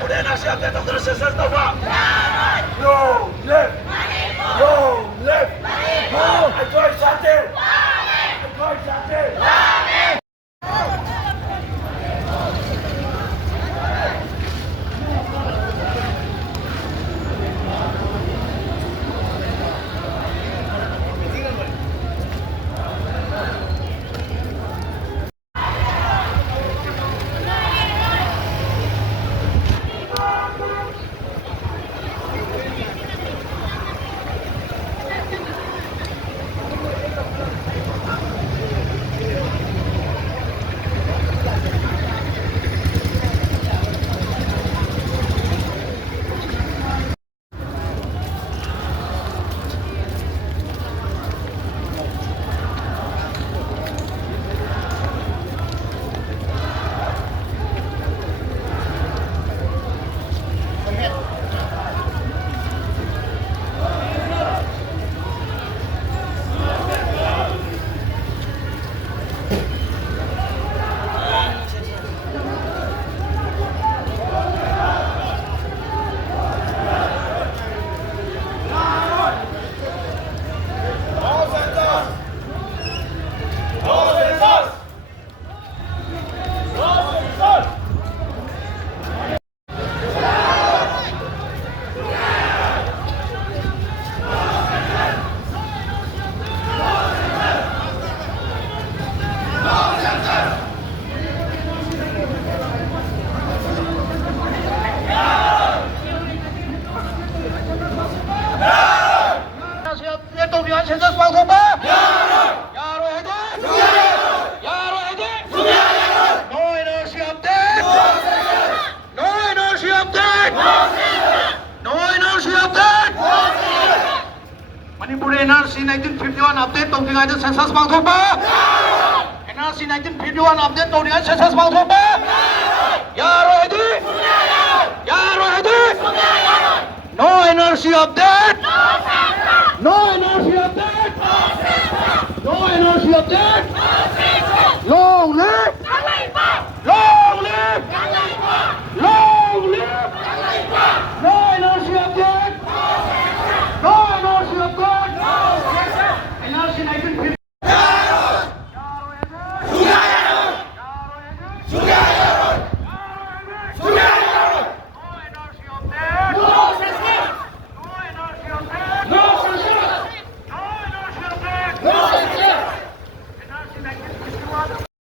Manipur NRC update of the census number. No left. No left. No. I join Sate. I join Sate. census 방송 봐. 야로 해도. 야로 해도. No NRC update. No NRC update. No NRC update. Manipur NRC 1951 update ตรงที่ไงจะ census 방송 봐. NRC 1951 update ตรงที่ไง census 방송 봐. 야로 해도. 야로 해도. No NRC update. No NRC update! No NRC update!